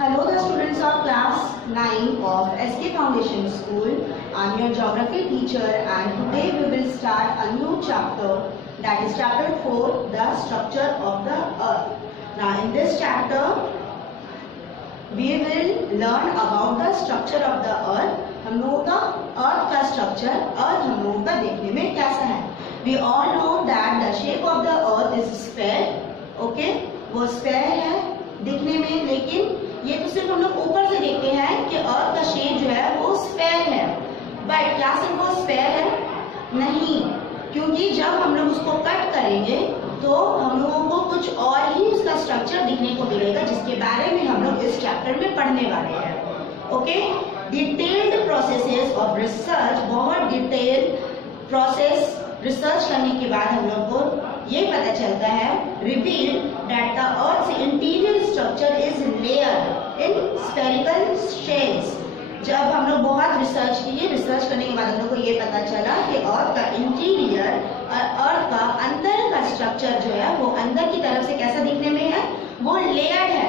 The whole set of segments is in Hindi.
Hello, the students of class 9 of SK Foundation School. I am your geography teacher, and today we will start a new chapter, that is chapter 4, the structure of the earth. Now in this chapter we will learn about the structure of the earth. हम लोगों का अर्थ का स्ट्रक्चर, अर्थ हम लोगों का देखने में कैसा है. We all know that the shape of the earth is sphere. Okay, वो स्फेयर है दिखने में, लेकिन ये तो सिर्फ हम लोग ऊपर से देखते हैं कि अर्थ का शेप जो है वो स्फेयर है. बट क्या सिर्फ वो स्फेयर है? नहीं, क्योंकि जब हम लोग उसको कट करेंगे तो हम लोगों को कुछ और ही उसका स्ट्रक्चर दिखने को मिलेगा, जिसके बारे में हम लोग इस चैप्टर में पढ़ने वाले हैं. Okay, detailed processes of research, बहुत डिटेल प्रोसेस रिसर्च करने के बाद हम लोग को ये पता चलता है, reveal that the earth interior structure is layered in spherical shells. जब हम लोग बहुत रिसर्च किए, रिसर्च करने के बाद हम लोग को ये पता चला कि अर्थ का इंटीरियर और अर्थ का अंदर का स्ट्रक्चर जो है वो अंदर की तरफ से कैसा दिखने में है, वो लेयर्ड है.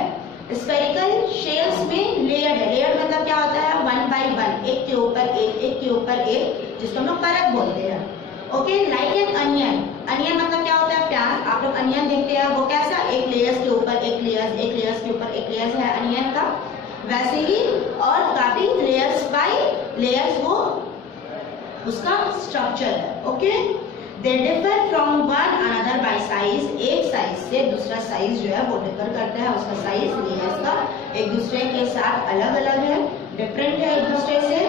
स्फेरिकल शेल्स में लेयर्ड है. लेयर्ड मतलब क्या होता है? 1 by 1, एक के ऊपर एक, एक के ऊपर एक, जिसको हम लोग परत बोलते हैं. Okay, like an onion. Onion मतलब क्या होता है? प्याज. आप लोग अनियन देखते हैं, वो कैसा एक लेयर्स के ऊपर एक लेयर्स, एक लेयर्स के ऊपर एक लेयर्स है अनियन का. वैसे ही और काफी लेयर्स बाय लेयर्स वो उसका स्ट्रक्चर है. Okay, they differ from one another by size. एक साइज से दूसरा साइज जो है वो डिफर करता है. उसका साइज लेयर्स का एक दूसरे के साथ अलग अलग है, डिफरेंट है एक दूसरे से.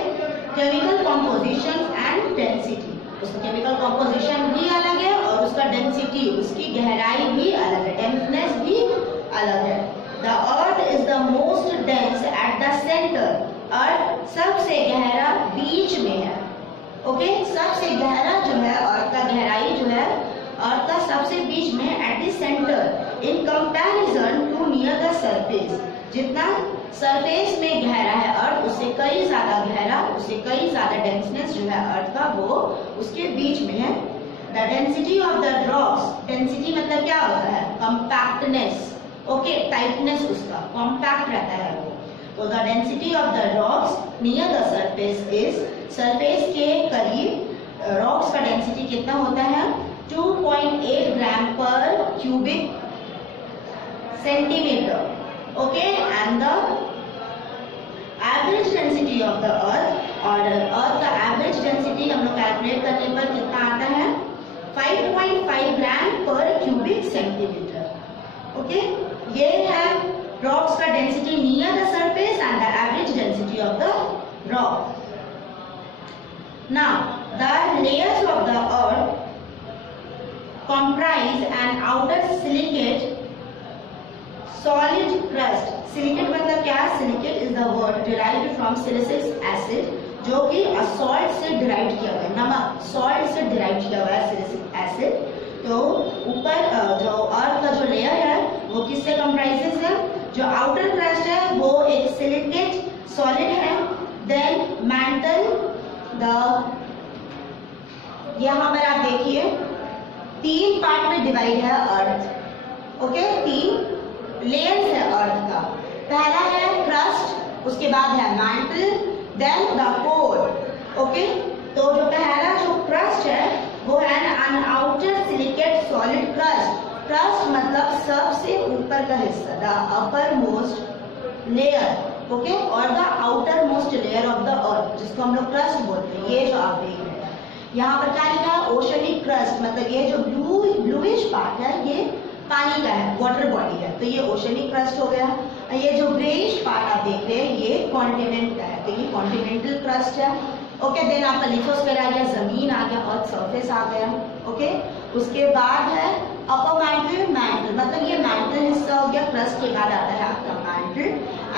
केमिकल कॉम्पोजिशन एंड डेंसिटी, उसका केमिकल कॉम्पोजिशन भी अलग है और उसका डेंसिटी, उसकी गहराई भी अलग है, डेंसनेस भी अलग है. The earth is the most dense at the centre. Earth सबसे गहरा बीच में है. ओके, सबसे गहरा जो है अर्थ का गहराई जो है अर्थ का सबसे बीच में at the center in comparison to near the surface. जितना सरफेस में गहरा है अर्थ, उससे कई ज्यादा गहरा, उससे कई ज्यादा डेंसनेस जो है अर्थ का वो उसके बीच में है. The density of the rocks. Density मतलब क्या होता है? कंपैक्टनेस. ओके, टाइटनेस उसका कॉम्पैक्ट रहता है वो. तो the density of the rocks near the surface is, surface के करीब रॉक्स का डेंसिटी कितना होता है? 2.8 ग्राम per cubic centimetre. Okay, and the average density of the earth, और अर्थ का एवरेज डेंसिटी हम लोग कैलकुलेट करने पर कितना आता है? 5.5 gram per cubic centimeter. Okay, ये है रॉक्स का density near the surface and the average density of the rock. Now the layers of the earth comprise an outer silicate solid crust. Silicate मतलब क्या? Silicate is the word derived from silicic acid, जो कि सॉल्ट से डिराइव किया हुआ है, नमक, सॉल्ट से डिराइव किया हुआ है सिलिसिक एसिड. तो ऊपर जो अर्थ का जो लेयर है वो किससे कंप्राइजेस है? जो आउटर क्रस्ट है वो एक सिलिकेट सॉलिड है. देन मैंटल, द यहाँ पर आप देखिए 3 पार्ट में डिवाइड है अर्थ. ओके, 3 लेयर्स है अर्थ का. पहला है क्रस्ट, उसके बाद है mantle, then the core. Okay, तो जो पहला जो क्रस्ट है वो है an outer silicate solid crust. Crust मतलब सबसे ऊपर का हिस्सा, the upper most layer. Okay, और the outer most layer of the earth, जिसको हम लोग क्रस्ट बोलते हैं. ये जो आप देख रहे हैं यहाँ पर क्या लिखा है? Oceanic crust. मतलब ये जो ब्लूइश पार्ट है ये पानी का है, वाटर बॉडी है, तो ये ओशनिक क्रस्ट हो गया. ये जो ग्रेइश पार्ट आप देख रहे हैं ये कॉन्टिनेंट का है, तो ये कॉन्टिनेंटल क्रस्ट है. ओके, देन आपका लिथोस्फीयर आ गया, जमीन आ गया, अर्थ सरफेस आ गया. ओके, उसके बाद है अपर मैंटल. मैंटल मतलब ये मैंटल हिस्सा हो गया, क्रस्ट के बाद आता है आपका mantle.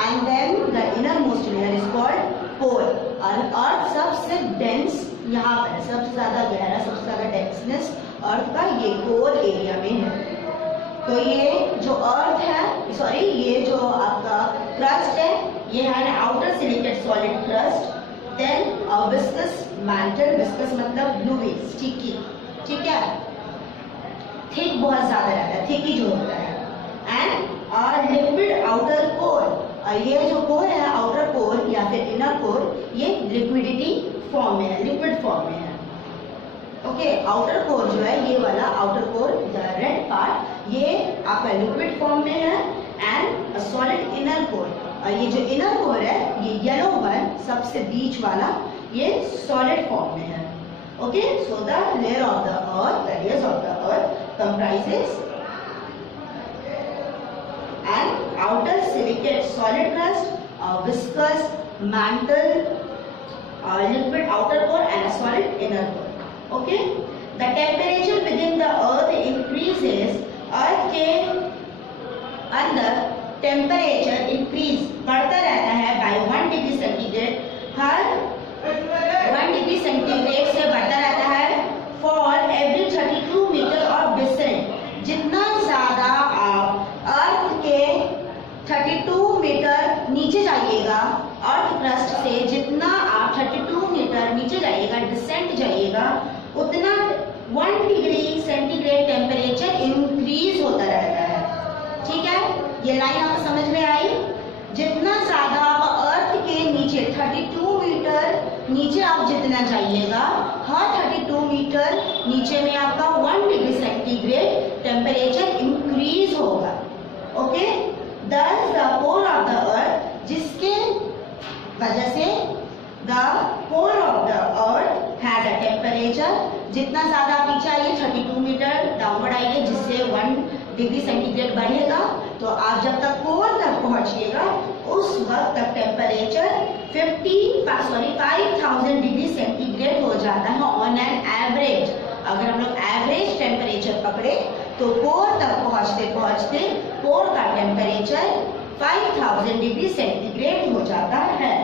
And then the innermost layer is called core. और अर्थ सबसे डेंस यहाँ पर सबसे ज्यादा गहरा, सबसे ज्यादा डेंसनेस अर्थ का ये कोर एरिया में है. तो ये जो अर्थ है, सॉरी ये जो आपका क्रस्ट है ये है outer silicate solid crust. Then viscous mantle. Viscous मतलब ब्लूइश, स्टिकी. ठीक है, थिक बहुत ज्यादा रहता है, थिक ही जो होता है. एंड लिक्विड आउटर कोर, ये जो कोर है, आउटर कोर या फिर इनर कोर, ये लिक्विडिटी फॉर्म में है, लिक्विड फॉर्म में है। ओके, आउटर कोर जो है, ये वाला outer core, the red part, ये आपका लिक्विड फॉर्म में है, एंड सॉलिड इनर कोर, ये जो इनर कोर है, ये येलो वन सबसे बीच वाला, ये सॉलिड फॉर्म में है। Okay, so the layer of the earth, the layers of the earth comprises an outer silicate solid crust, viscous mantle, liquid outer core and a solid inner core. Okay, the temperature within the earth increases, earth के अंदर टेम्परेचर इंक्रीज बढ़ता रहता है by 1 डिग्री सेंटीग्रेड, हर 1 डिग्री सेंटीग्रेड से बढ़ता रहता है for every 32 meter of descent. जितना ज्यादा आप अर्थ के 32 मीटर नीचे जाइएगा, अर्थ क्रस्ट से जितना आप 32 मीटर नीचे जाइएगा, डिसेंट जाइएगा, उतना 1 डिग्री सेंटीग्रेड टेम्परेचर इंक्रीज होता रहता है। ठीक है, ये लाइन आपको समझ में आई? जितना ज्यादा आप अर्थ के नीचे 32 मीटर नीचे आप जितना जाइएगा, हर 32 मीटर नीचे में आपका 1 डिग्री सेंटीग्रेड टेम्परेचर इंक्रीज होगा। Okay, thus the pole of the earth, जिसके वजह से the pole of the earth has a temperature, जितना ज्यादा आप नीचे आइए 32 मीटर डाउनवर्ड आइए, जिससे 1 डिग्री सेंटीग्रेड बढ़ेगा, तो आप जब तक पोल तक पहुंचिएगा उस वक्त तक टेम्परेचर 5000 डिग्री सेंटीग्रेड हो जाता है ऑन एन एवरेज। अगर हम लोग एवरेज टेम्परेचर पकड़े तो पोल तक पहुंचते पहुंचते पोल का टेम्परेचर 5000 डिग्री सेंटीग्रेड हो जाता है।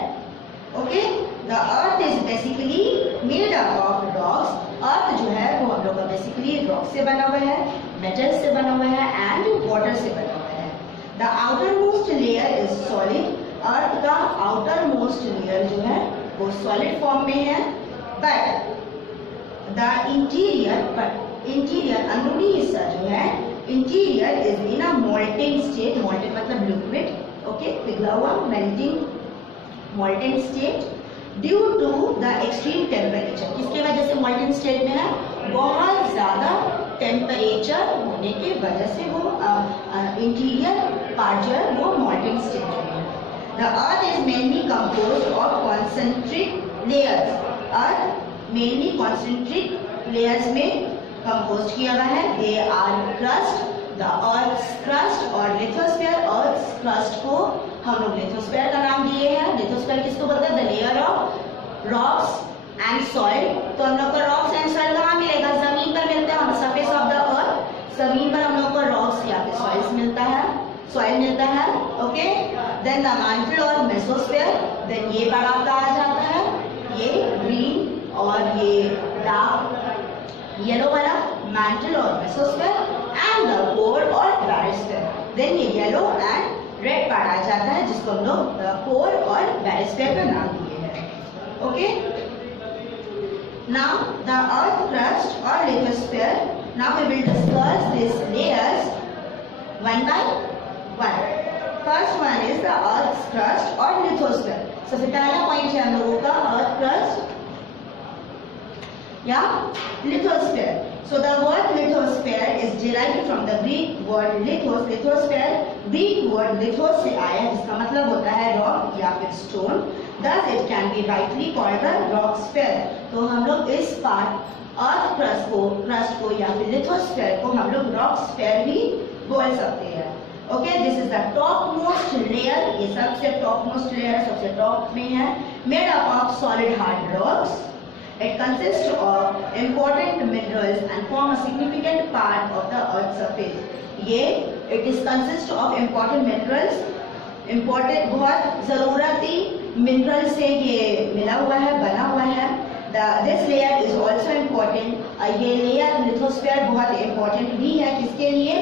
Okay, the earth is basically made up of rocks. Earth जो है वो हम लोग का बेसिकली रॉक से बना हुआ है, मेटल से बना हुआ है एंड वाटर से बना हुआ है। The outer most layer is solid. Earth का आउटर मोस्ट लेयर जो है वो सॉलिड फॉर्म में है, बट द इंटीरियर अंदरूनी हिस्सा जो है, interior is in a molten state. Molten मतलब लिक्विड, ओके, पिघला हुआ, melting molten state due to the extreme temperature. किसके वजह से मोल्टेन स्टेट में है? बहुत ज्यादा टेम्परेचर होने की वजह से वो इंटीरियर पार्ट जो है वो मोल्टेन स्टेट में है। The earth is mainly composed of concentric layers. Earth mainly concentric layers में कंपोज किया हुआ है। They are crust, the earth crust और लिथोस्फीयर। अर्थ क्रस्ट को हम लोग लिथोस्फीयर का नाम दिए हैं। लिथोस्फीयर किसको बोलते हैं? The layer of rocks and soil. तो हम लोग को रॉक्स एंड सॉइल कहाँ मिलेगा? जमीन पर मिलता है, on the surface of the अर्थ। जमीन पर हम लोग को रॉक्स या फिर सॉइल मिलता है। ओके, देन द मैंटल और मेसोस्फीयर। देन ये बड़ा आपका आ जाता है, ये ग्रीन और ये डार्क येलो वाला मैंटल और मेसोस्फीयर, एंड द कोर और बैरिस्फीयर। देन ये येलो एंड रेड पार्ट आ जाता है, जिसको हम लोग कोर और बैरिस्फीयर का नाम दिए हैं। Okay, now the earth crust और lithosphere. Now we will discuss this layers one by one. First one is the earth crust और लिथोस्फीयर। सबसे पहला पॉइंट है हम लोगों का अर्थ क्रस्ट या lithosphere. So the word lithosphere is derived from the Greek word lithos. Lithosphere Greek word lithos से आया, जिसका मतलब होता है रॉक या फिर stone. Thus it can be rightly called the rock sphere. तो हम लोग इस पार्ट अर्थ क्रस्ट को या फिर लिथोस्फीयर को हम लोग रॉक स्फीयर भी बोल सकते हैं। Okay, this is the top most layer. ये सबसे टॉप मोस्ट लेयर सबसे टॉप में है, made up of solid hard rocks. It consists of important minerals and form a significant part of the earth's surface. It is consist of important minerals, important बहुत जरूरती मिनरल से ये मिला हुआ है, बना हुआ है। This layer is also important. ये लेयर लिथोस्फीयर बहुत important भी है। किसके लिए?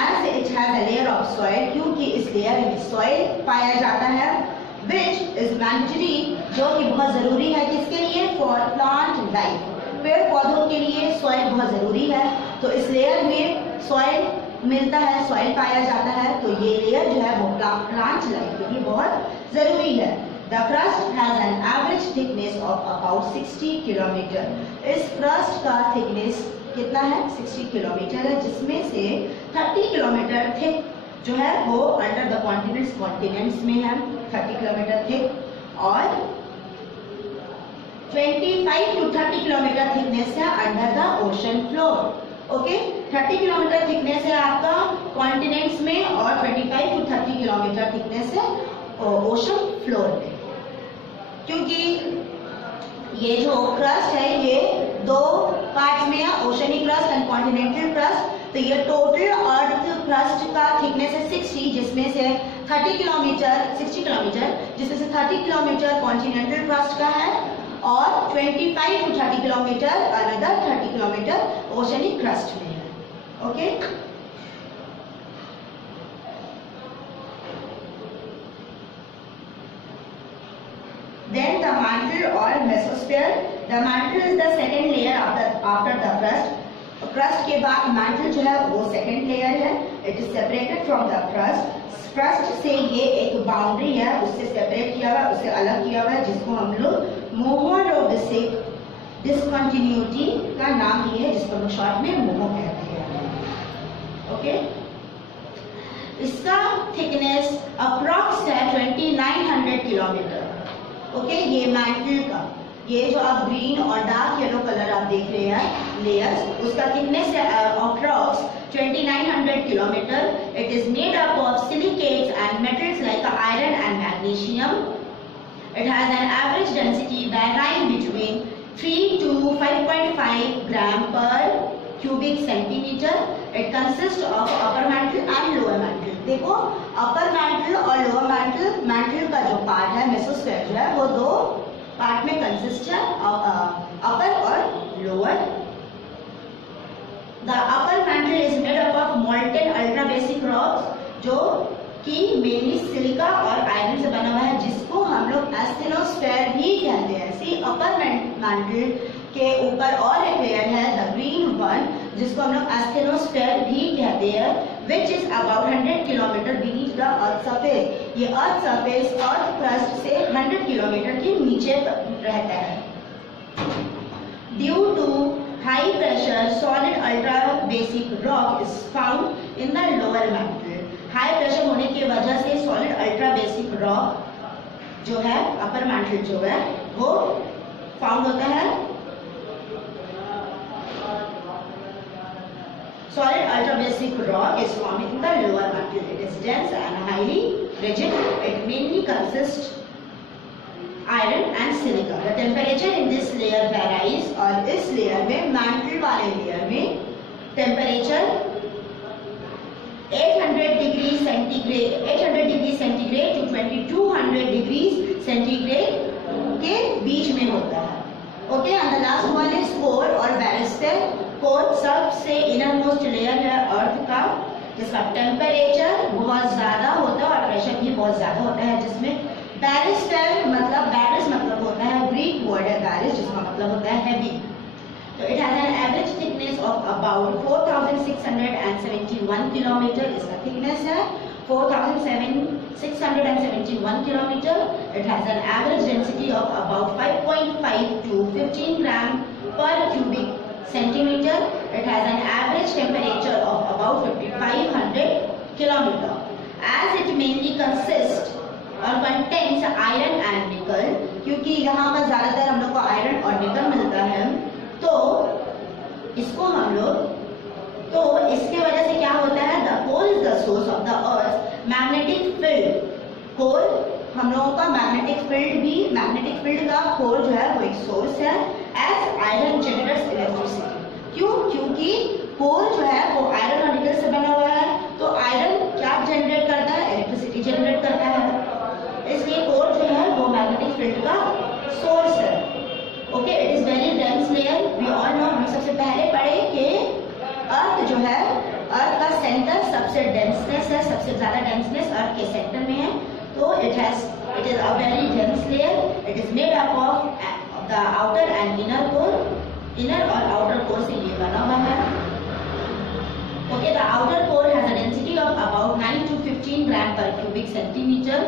As it has a layer of soil, क्योंकि इस लेयर में soil पाया जाता है, which is mandatory, जो कि बहुत जरूरी है। किसके लिए? For plant life, पेड़ पौधों के लिए सॉइल बहुत जरूरी है। तो इस लेयर में सॉइल मिलता है, सॉइल पाया जाता है, तो ये लेयर जो है वो प्लांट लाइफ के लिए बहुत जरूरी है। The crust has an average thickness of about 60 kilometre. इस crust का thickness कितना है? 60 किलोमीटर है, जिसमें से 30 किलोमीटर थिक जो है वो अंडर द कॉन्टिनेंट्स में है, 30 किलोमीटर थिक, और 25 to 30 किलोमीटर थिकनेस है under the ocean floor. Okay, 30 kilometre thickness है आपका कॉन्टिनेंट्स में और 25 to 30 किलोमीटर थिकनेस है ओशन फ्लोर पे। क्योंकि ये जो क्रस्ट है ये दो पार्ट में है, ओशनी क्रस्ट एंड कॉन्टिनेंटल क्रस्ट। तो ये टोटल अर्थ क्रस्ट का थिकनेस है 60, जिसमें से 60 किलोमीटर, जिसमें से 30 किलोमीटर कॉन्टिनेंटल क्रस्ट का है और 25 to 30 kilometre another 30 kilometre oceanic crust में है। Okay, then the mantle or mesosphere. The mantle is the second layer after the crust. crust के बाद mantle जो है वो second layer है। It is separated from the crust. crust से ये एक boundary है, उससे separate किया हुआ है, उससे अलग किया हुआ है, जिसको हम लोग मोहोरोबिसिक discontinuity का नाम दिए है, जिसको हम शॉर्ट में मोहो कहते हैं। ओके, इसका थिकनेस अप्रॉक्स है 2900 किलोमीटर। ओके, ये मैंटल का, ये जो आप ग्रीन और डार्क येलो कलर आप देख रहे हैं लेयर्स, उसका थिकनेस है approx 2900 kilometre. It is made up of silicates and metals like iron and magnesium. It has an average density varying between 3 to 5.5 gram per cubic centimetre. It consist of upper mantle and lower mantle. देखो, अपर मैंटल और लोअर मैंटल, मैंटल का जो पार्ट है मेसोस्फेयर जो है वो दो पार्ट में कंसिस्ट है, अपर और lower. The upper mantle is made up of molten ultra basic rocks, जो कि मेनली सिलिका और आयरन से बना हुआ है, जिसको हम लोग एस्थेनोस्फेयर भी कहते हैं। सी अपर मैंटल के ऊपर और एक लेयर है द ग्रीन वन, जिसको हम लोग एस्थेनोस्फेयर भी कहते हैं, which is about 100 kilometre beneath the earth surface। ये अर्थ सरफेस अर्थ क्रस्ट से 100 किलोमीटर के नीचे रहता है। Due to high pressure solid ultra basic rock is found in the lower mantle। High pressure होने की वजह से सॉलिड अल्ट्रा बेसिक रॉक जो है अपर मैंटल जो है वो फाउंड होता है। Solid ultra basic rock is formed in the lower mantle. It is dense and highly rigid. It mainly consists iron and silica. The temperature in this layer varies, और इस लेयर में mantle वाले लेयर में temperature 800 degree centigrade to 2200 degree centigrade के बीच में होता है। Okay, and the last one is core और बैरिस्टर। कोर सबसे इनर मोस्ट लेयर है अर्थ का, जिसका टेम्परेचर बहुत ज्यादा होता है और प्रेशर भी बहुत ज्यादा होता है, जिसमें बैरिस्टर मतलब बैरिस मतलब होता है ग्रीक वर्ड है बैरिस, जिसका मतलब होता है हैवी। तो it has an average thickness of about 4671 kilometre. इसका थिकनेस है 4671 kilometre. It has an average density of about 5.5 to 15 gram per cubic centimeter. It has an average temperature of about 5500 kilometer. As it mainly consists or contains iron and nickel, क्योंकि यहाँ पर ज्यादातर हम लोग को आयरन और निकल मिलता है, तो इसको हम लोग, तो इसके वजह से क्या होता है, the coal is the source of the earth magnetic field. coal हम लोगों का मैग्नेटिक फील्ड का कोर जो है वो एक सोर्स है एज आयरन जनरेट्स इलेक्ट्रिसिटी। क्यों? क्योंकि कोर जो है वो आयरन और निकल से बना हुआ है, तो आयरन क्या जनरेट करता है, इलेक्ट्रिसिटी जनरेट करता है, इसलिए कोर जो है वो मैग्नेटिक फील्ड का सोर्स है। Okay, it is very dense layer. We all know, हम सबसे पहले पढ़े कि अर्थ जो है, अर्थ का सेंटर सबसे डेंसनेस है, सबसे ज्यादा डेंसनेस अर्थ के सेंटर में है। So it is a very dense layer. It is made up of the outer and inner core. Inner और outer core से ये बना हुआ है। Okay, the outer core has a density of about 9 to 15 gram per cubic centimeter.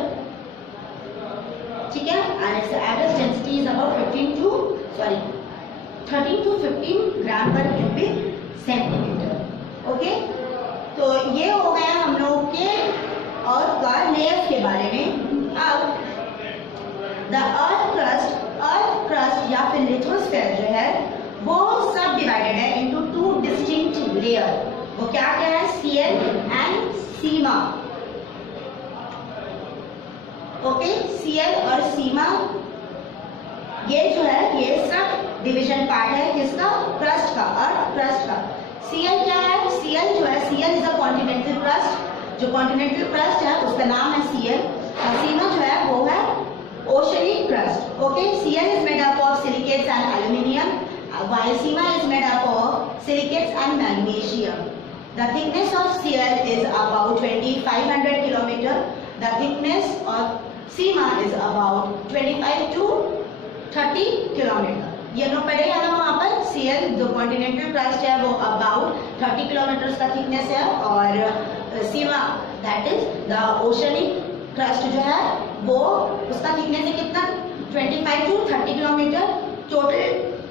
ठीक है, and its average density is about 13 to 15 gram per cubic centimeter. Okay, तो ये हो गया हम लोग के अर्थ का लेयर्स के बारे में. अब द अर्थ क्रस्ट या फिर लिथोस्फीयर जो है वो सब डिवाइडेड है इनटू टू डिस्टिंक्ट लेयर. वो क्या क्या है? Sial and sima. Okay, sial और सीमा ये जो है ये सब डिवीजन पार्ट है किसका? क्रस्ट का, अर्थ क्रस्ट का. सीएल क्या है? सीएल जो है, sial is a continental crust. जो कॉन्टिनेंटल क्रस्ट है उसका नाम है सीएल. और सीमा जो है वो है oceanic crust. Okay, sial is made up of silicates and aluminium while sima is made up of silicates and magnesium. The thickness of CL is about 2500 km. The thickness of sima is about 25 to 30 km. ये लोग पढ़ेगा ना वहाँ पर. CL जो कॉन्टिनेंटल क्रस्ट है वो about 30 किलोमीटर का थिकनेस है और sima that is the oceanic crust जो है वो उसका थिकनेस है कितना? 25 to 30 किलोमीटर. टोटल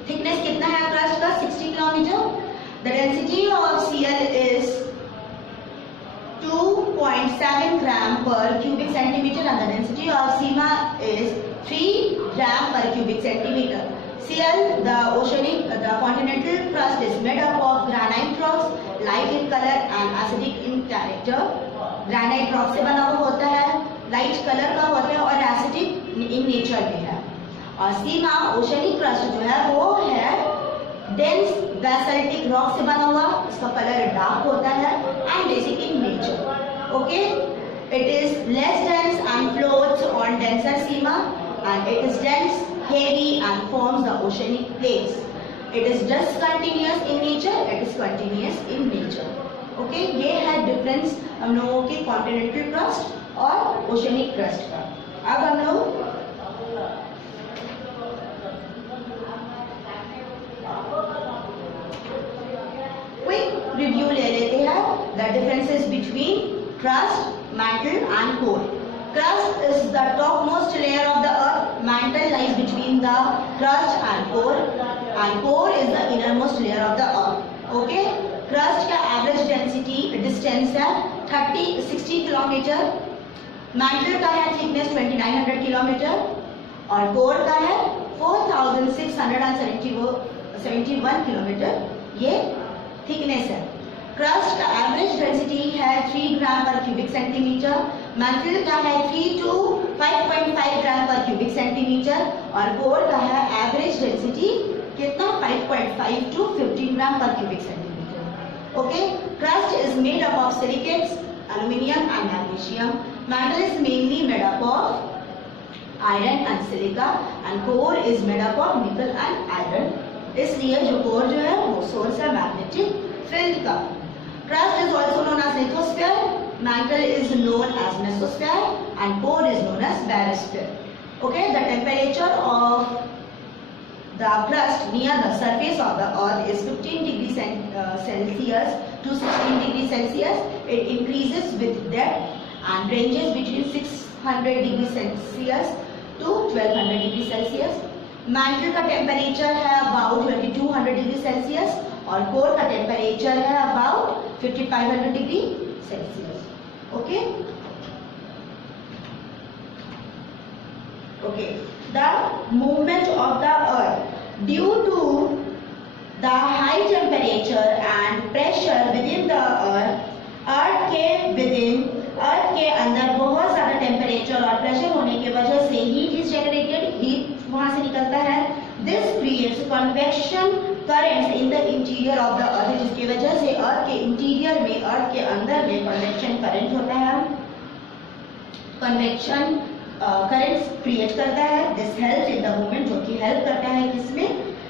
थिकनेस कितना है क्रस्ट का? 60 kilometer. The density of sial is 2.7 gram per cubic centimeter and the density of sima is 3 gram per cubic centimeter. CL, the continental crust is made up of granite rocks, light in color and acidic in character. Granite rock से बना हुआ होता है, लाइट कलर का होता है और एसिडिक इन नेचर में है. और सीमा ओशनिक क्रस्ट जो है वो है डेंस बेसाल्टिक रॉक से बना हुआ. इसका कलर डार्क होता है and basic in nature. Okay, it is less dense and floats on denser Seema and it is dense, heavy and forms the oceanic plates. It is discontinuous in nature. It is continuous in nature. Okay, ये है डिफरेंस हम लोगों के कॉन्टिनेंटल क्रस्ट और ओशनिक क्रस्ट का. अब हम लोग क्विक रिव्यू ले लेते हैं. The differences between crust, mantle and core. Crust is the topmost layer of the earth. Mantle lies between the crust and core is the innermost layer of the earth. Okay? Crust का average distance है 60 किलोमीटर. Mantle का है thickness 2900 किलोमीटर और core का है 4671 किलोमीटर ये thickness है. क्रस्ट का एवरेज डेंसिटी है 3 ग्राम पर क्यूबिक सेंटीमीटर. मैंटल का है 3 to 5.5 gram per cubic centimetre और कोर का है एवरेज डेंसिटी कितना? 5.5 to 15 gram per cubic centimeter. Okay, crust is made up of silicates, aluminium and magnesium. Mantle is mainly made up of iron and silica and core is made up of nickel and iron. इसलिए जो कोर जो है वो सोर्स है मैग्नेटिक फील्ड का. Crust is also known as lithosphere, mantle is known as mesosphere and core is known as barosphere. Okay, the temperature of the crust near the surface of the earth is 15 degrees Celsius to 16 degrees Celsius. It increases with depth and ranges between 600 degrees Celsius to 1200 degrees Celsius. Mantle का temperature है about 2200 degrees Celsius और कोर का टेम्परेचर है about 5500 degree Celsius. Okay, the movement of the earth due to the high temperature and pressure within the earth के अंदर बहुत ज्यादा टेम्परेचर और प्रेशर होने की वजह से हीट इज जनरेटेड. हीट वहां से निकलता है. This creates convection currents in the interior of the earth, जिसकी वजह से अर्थ के इंटीरियर में, अर्थ के अंदर में कन्वेक्शन करंट होता है. कन्वेक्शन करंट्स क्रिएट करता है. This help in the movement, जो कि हेल्प करता है किसमें?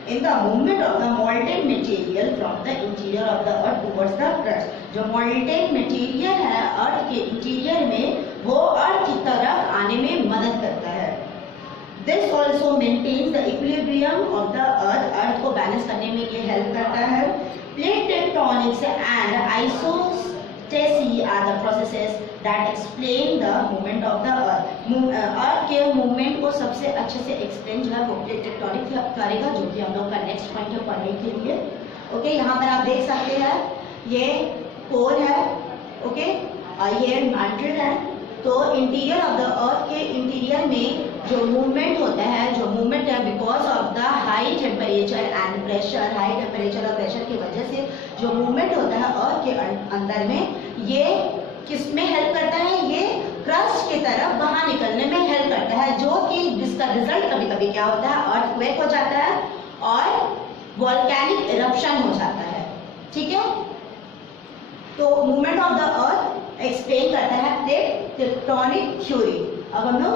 In the movement of the molten material from the interior of the earth towards the crust. जो मोल्टेन मटेरियल है अर्थ के इंटीरियर में वो अर्थ की तरफ आने में मदद करता है. This also maintains the equilibrium of the earth. अर्थ को बैलेंस करने में ये हेल्प करता है. Plate tectonics and isostasy are the processes that explain the movement of the earth. अर्थ के मूवमेंट को सबसे अच्छे से एक्सप्लेन जो है वो प्लेट टेक्टोनिक करेगा, जो कि हम लोग का नेक्स्ट पॉइंट है पढ़ने के लिए। ओके, यहाँ पर आप देख सकते हैं ये पोल है, ओके, और ये मैंटल है। तो इंटीरियर ऑफ द अर्थ के इंटीरियर में जो मूवमेंट होता है, जो मूवमेंट है because of the high temperature and pressure, high temperature और प्रेशर की वजह से जो मूवमेंट होता है अर्थ के अंदर में, ये किस में हेल्प करता है? ये क्रस्ट की तरफ बाहर निकलने में हेल्प करता है, जो कि जिसका रिजल्ट कभी कभी क्या होता है? अर्थक्वेक हो जाता है और वोल्केनिक इरप्शन हो जाता है। ठीक है, तो movement of the earth explain करता है प्लेट टेक्टोनिक थ्योरी। अब हम लोग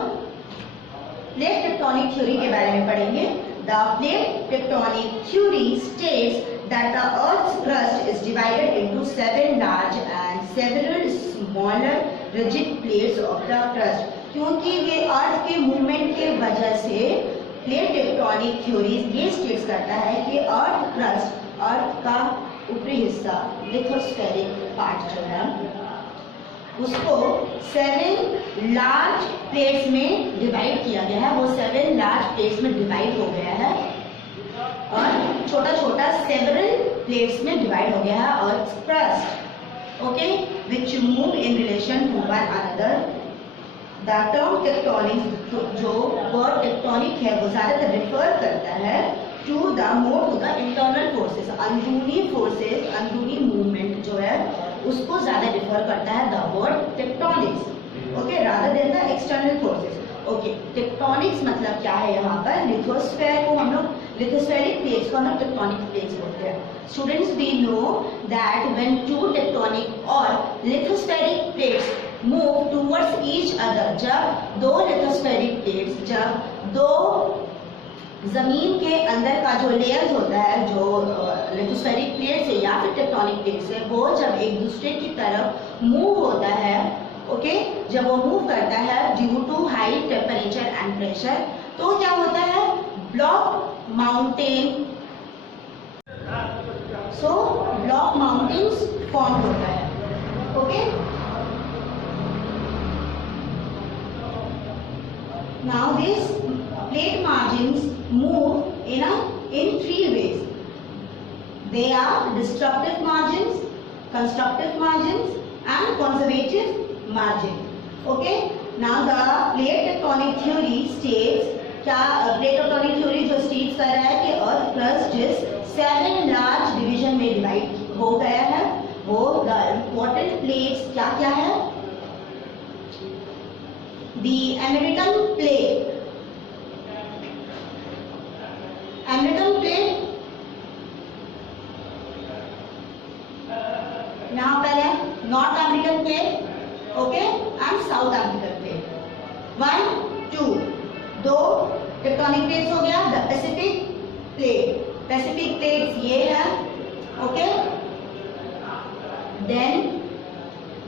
प्लेट टेक्टोनिक थ्योरी के बारे में पढ़ेंगे। The plate tectonic theory states that the Earth's crust is divided into 7 large and several smaller rigid plates of the crust। क्योंकि ये अर्थ के मूवमेंट के वजह से प्लेट टेक्टोनिक थ्योरी ये स्टेट्स करता है कि अर्थ क्रस्ट, अर्थ का ऊपरी हिस्सा, लिथोस्फेरिक पार्ट जो है, उसको 7 लार्ज प्लेट्स में डिवाइड किया गया है। वो 7 लार्ज प्लेट्स में डिवाइड हो गया है और छोटा छोटा सेवरल प्लेट्स में डिवाइड हो गया है earth crust. Okay, which move in relation to one another. The term tectonic, जो वर्ड टेक्टोनिक है वो ज्यादातर रिफर करता है to the more to the internal forces, अंदरूनी फोर्सेस, अंदरूनी मूवमेंट जो है उसको ज्यादा रिफर करता है the word tectonics, okay, rather than the external forces. Okay, tectonics मतलब क्या है? यहाँ पर लिथोस्फेयर को हम लोग, लिथोस्फेरिक प्लेट्स को हम लोग टेक्टोनिक प्लेट्स बोलते हैं। Students, we know that when two tectonic और lithospheric plates move towards each other, जब दो लिथोस्फेरिक प्लेट्स, जब दो जमीन के अंदर का जो लेयर्स होता है, जो लिथोस्फेरिक प्लेट्स है या फिर टेक्टोनिक प्लेट्स है, वो जब एक दूसरे की तरफ मूव होता है, ओके, जब वो मूव करता है due to high temperature and pressure, तो क्या होता है? Block mountain, so block mountains form होता है। Okay, now this plate margins move in 3 ways. They are destructive margins, constructive margins and conservative margin. Okay, now the plate tectonic theory states, क्या प्लेट टेक्टोनिक थ्योरी जो स्टेट्स कर रहा है कि अर्थ क्रस्ट जिस 7 लार्ज डिवीजन में डिवाइड हो गया है, वो द इम्पोर्टेंट प्लेट्स क्या क्या है? The American plate, American plate, यहाँ पर है North American plate, okay, and South American plate. 1 2 दो टेक्टोनिक प्लेट्स हो गया। The Pacific plate, Pacific plates ये है, okay, then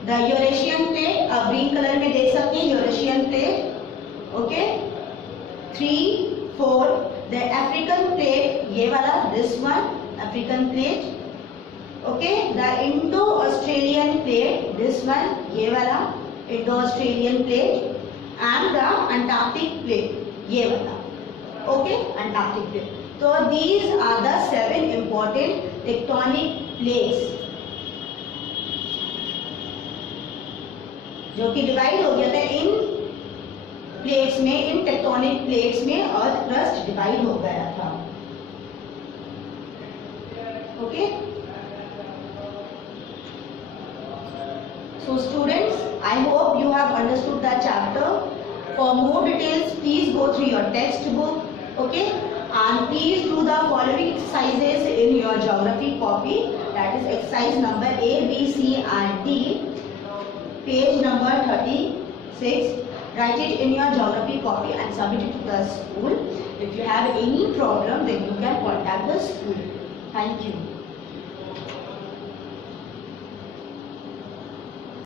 the Eurasian plate, आप ग्रीन कलर में देख सकते हैं Eurasian plate, okay. 3 4 the African plate, ये वाला, this one African plate, okay. The Indo Australian plate, this one, ये वाला Indo Australian plate, and the Antarctic plate, ये वाला, ओके, अंटार्कटिक प्लेट। तो these are the 7 important tectonic plates जो कि डिवाइड हो गया था इन प्लेट्स में, इन टेक्टोनिक प्लेट्स में अर्थ क्रस्ट डिवाइड हो गया था, okay. So students, I hope you have understood the chapter. For more details, please go through your textbook, okay? And please do the following exercises in your geography copy. That is exercise number A, B, C and D, page number 36. Write it in your geography copy and submit it to the school. If you have any problem, then you can contact the school. Thank you.